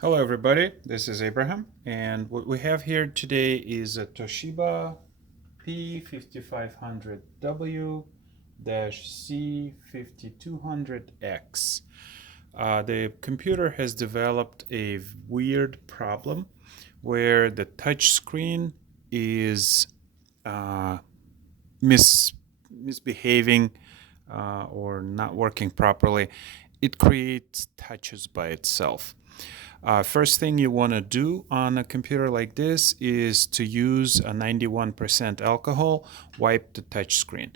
Hello everybody, this is Abraham, and what we have here today is a Toshiba P5500W-C5200X. The computer has developed a weird problem where the touch screen is uh, misbehaving or not working properly. It creates touches by itself. First thing you want to do on a computer like this is to use a 91% alcohol, wipe the touch screen.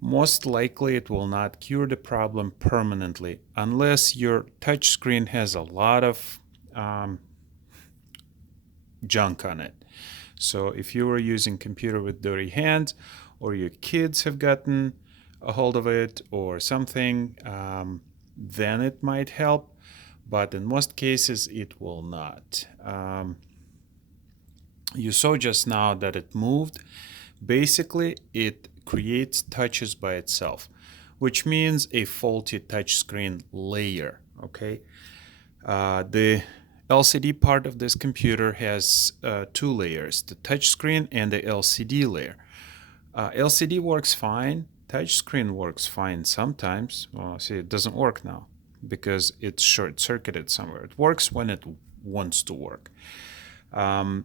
Most likely it will not cure the problem permanently unless your touch screen has a lot of junk on it. So if you were using computer with dirty hands, or your kids have gotten a hold of it or something, then it might help, but in most cases it will not. You saw just now that it moved. Basically, it creates touches by itself, which means a faulty touchscreen layer. Okay, the LCD part of this computer has two layers: the touchscreen and the LCD layer. LCD works fine. Touchscreen works fine sometimes. Well, see, it doesn't work now because it's short-circuited somewhere. It works when it wants to work. There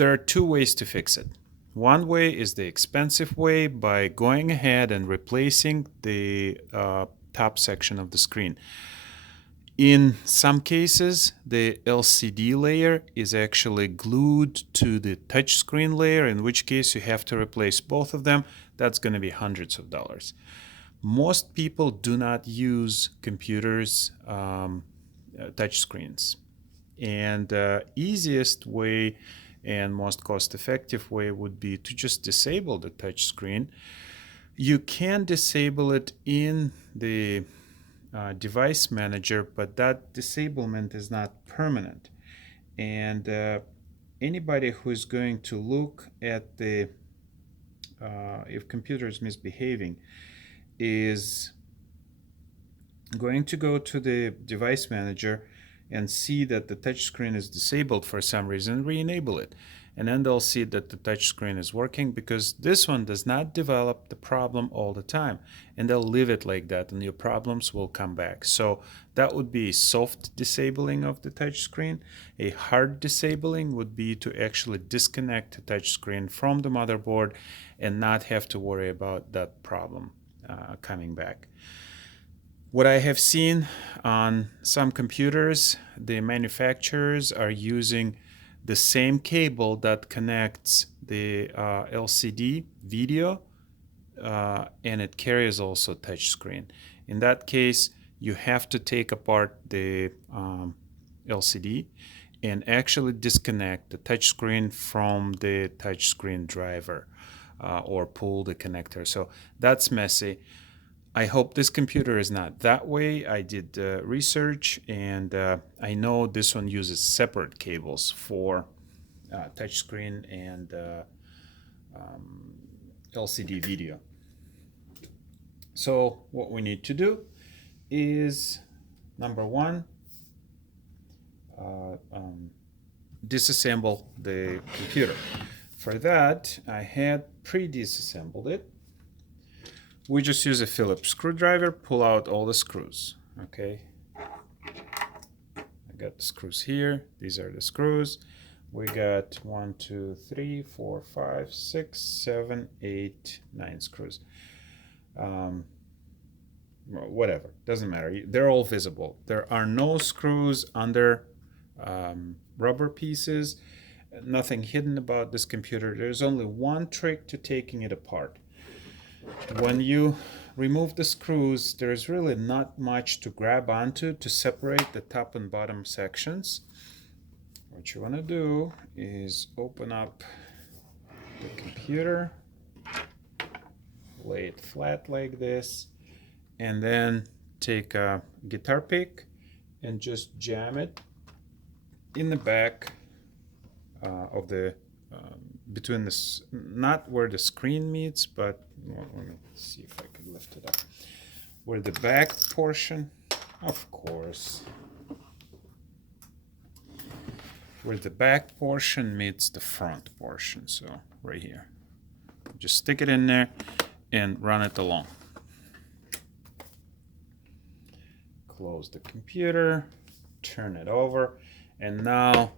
are two ways to fix it. One way is the expensive way by going ahead and replacing the top section of the screen. In some cases, the LCD layer is actually glued to the touchscreen layer, in which case you have to replace both of them. That's going to be hundreds of dollars. Most people do not use computers, touchscreens. And easiest way and most cost-effective way would be to just disable the touchscreen. You can disable it in the device manager, but that disablement is not permanent. And anybody who's going to look at the if computer is misbehaving is going to go to the device manager and see that the touchscreen is disabled for some reason, re-enable it. And then they'll see that the touchscreen is working because this one does not develop the problem all the time. And they'll leave it like that and your problems will come back. So that would be soft disabling of the touchscreen. A hard disabling would be to actually disconnect the touchscreen from the motherboard and not have to worry about that problem coming back. What I have seen on some computers, the manufacturers are using the same cable that connects the LCD video and it carries also touchscreen. In that case, you have to take apart the LCD and actually disconnect the touchscreen from the touchscreen driver or pull the connector. So that's messy. I hope this computer is not that way. I did research and I know this one uses separate cables for touchscreen and LCD video. So what we need to do is, number one, disassemble the computer. For that, I had pre-disassembled it. We just use a Phillips screwdriver, pull out all the screws. Okay, I got the screws here. These are the screws. We got 1, 2, 3, 4, 5, 6, 7, 8, 9 screws. Whatever, doesn't matter. They're all visible. There are no screws under rubber pieces. Nothing hidden about this computer. There's only one trick to taking it apart. When you remove the screws, there's really not much to grab onto to separate the top and bottom sections. What you want to do is open up the computer, lay it flat like this, and then take a guitar pick and just jam it in the back of the between this, not where the screen meets, but well, let me see if I can lift it up. Where the back portion, of course, where the back portion meets the front portion. So right here. Just stick it in there and run it along. Close the computer, turn it over, and now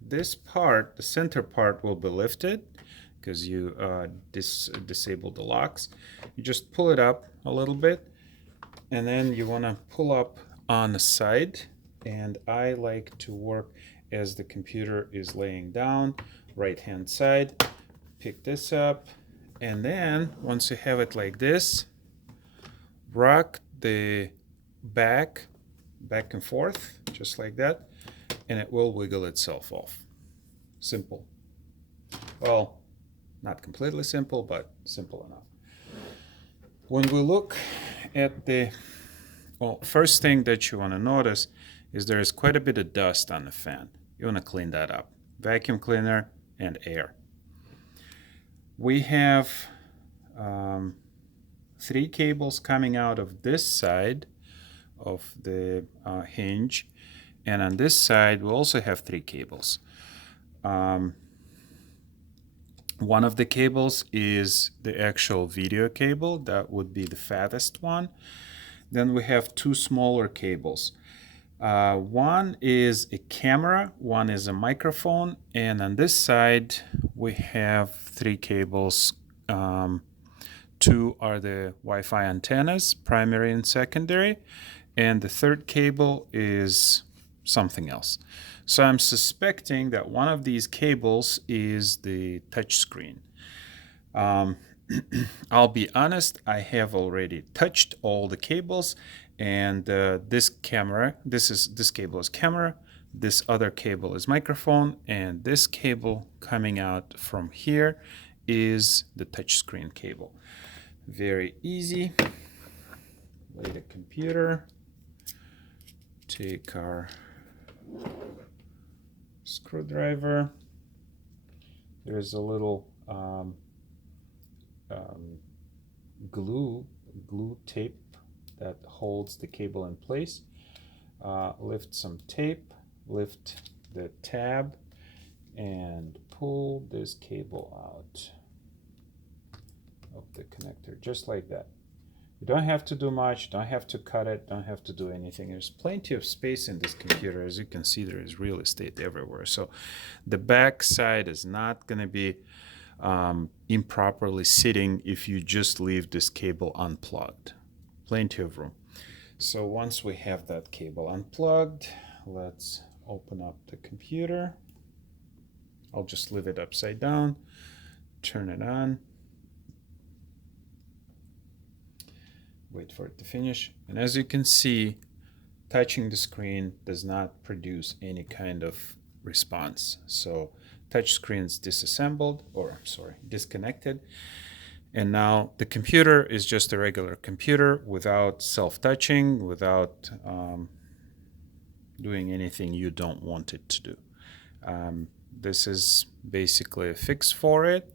this part, the center part, will be lifted because you disabled the locks. You just pull it up a little bit, and then you want to pull up on the side, and I like to work as the computer is laying down, right hand side. Pick this up, and then once you have it like this, rock the back and forth just like that, and it will wiggle itself off. Simple. Well, not completely simple, but simple enough. When we look at the first thing that you want to notice is there is quite a bit of dust on the fan. You want to clean that up. Vacuum cleaner and air. We have 3 cables coming out of this side of the hinge, and on this side we also have 3 cables. One of the cables is the actual video cable. That would be the fattest one. Then we have 2 smaller cables. One is a camera, one is a microphone, and on this side we have 3 cables. 2 are the Wi-Fi antennas, primary and secondary, and the 3rd cable is something else. So I'm suspecting that one of these cables is the touch screen. I'll be honest, I have already touched all the cables, and this cable is camera, this other cable is microphone, and this cable coming out from here is the touchscreen cable. Very easy. Lay the computer, take our screwdriver. There's a little glue tape that holds the cable in place. Lift some tape, lift the tab, and pull this cable out of the connector, just like that. You don't have to do much, don't have to cut it, don't have to do anything. There's plenty of space in this computer. As you can see, there is real estate everywhere. So the back side is not going to be improperly sitting if you just leave this cable unplugged. Plenty of room. So once we have that cable unplugged, let's open up the computer. I'll just leave it upside down, turn it on, wait for it to finish. And as you can see, touching the screen does not produce any kind of response. So touch screen is disassembled, or disconnected. And now the computer is just a regular computer without self-touching, without doing anything you don't want it to do. This is basically a fix for it.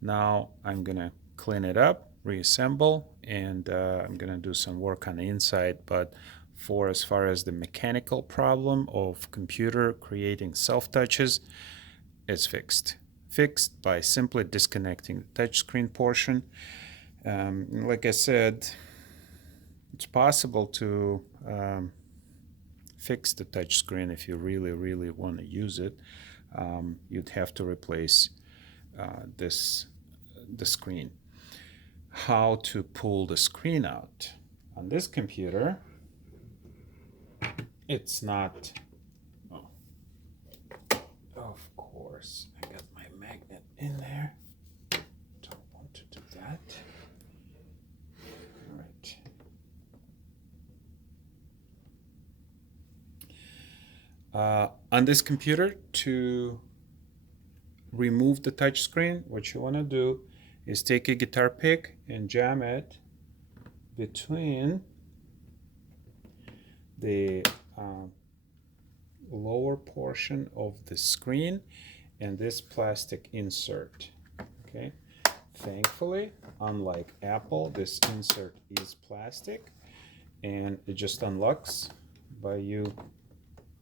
Now I'm gonna clean it up, reassemble, and I'm gonna do some work on the inside. But for as far as the mechanical problem of computer creating self-touches, it's fixed. Fixed by simply disconnecting the touchscreen portion. Like I said, it's possible to fix the touchscreen if you really, really want to use it. You'd have to replace the screen. How to pull the screen out? On this computer, it's not. Oh, of course, I got my magnet in there. Don't want to do that. All right. On this computer, to remove the touch screen, what you want to do is take a guitar pick and jam it between the lower portion of the screen and this plastic insert. Okay, thankfully, unlike Apple, this insert is plastic, and it just unlocks by you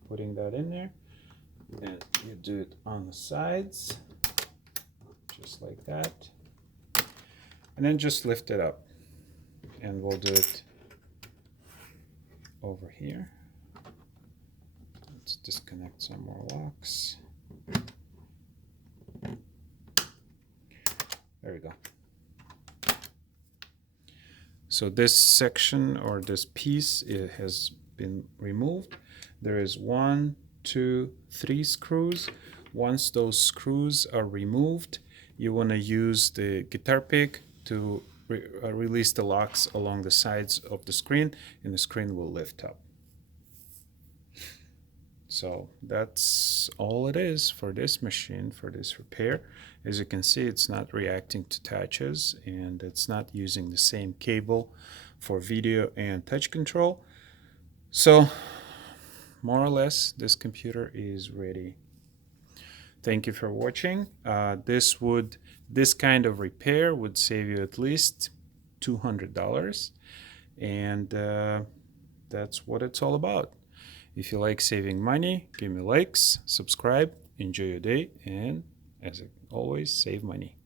putting that in there. and you do it on the sides, just like that, and then just lift it up, and we'll do it over here. Let's disconnect some more locks. There we go. So this section or this piece, it has been removed. There is 1, 2, 3 screws. Once those screws are removed, you want to use the guitar pick to release the locks along the sides of the screen, and the screen will lift up. So that's all it is for this machine, for this repair. As you can see, it's not reacting to touches, and it's not using the same cable for video and touch control. So more or less, this computer is ready. Thank you for watching. This kind of repair would save you at least $200, and that's what it's all about. If you like saving money, give me likes, subscribe, enjoy your day, and as always, save money.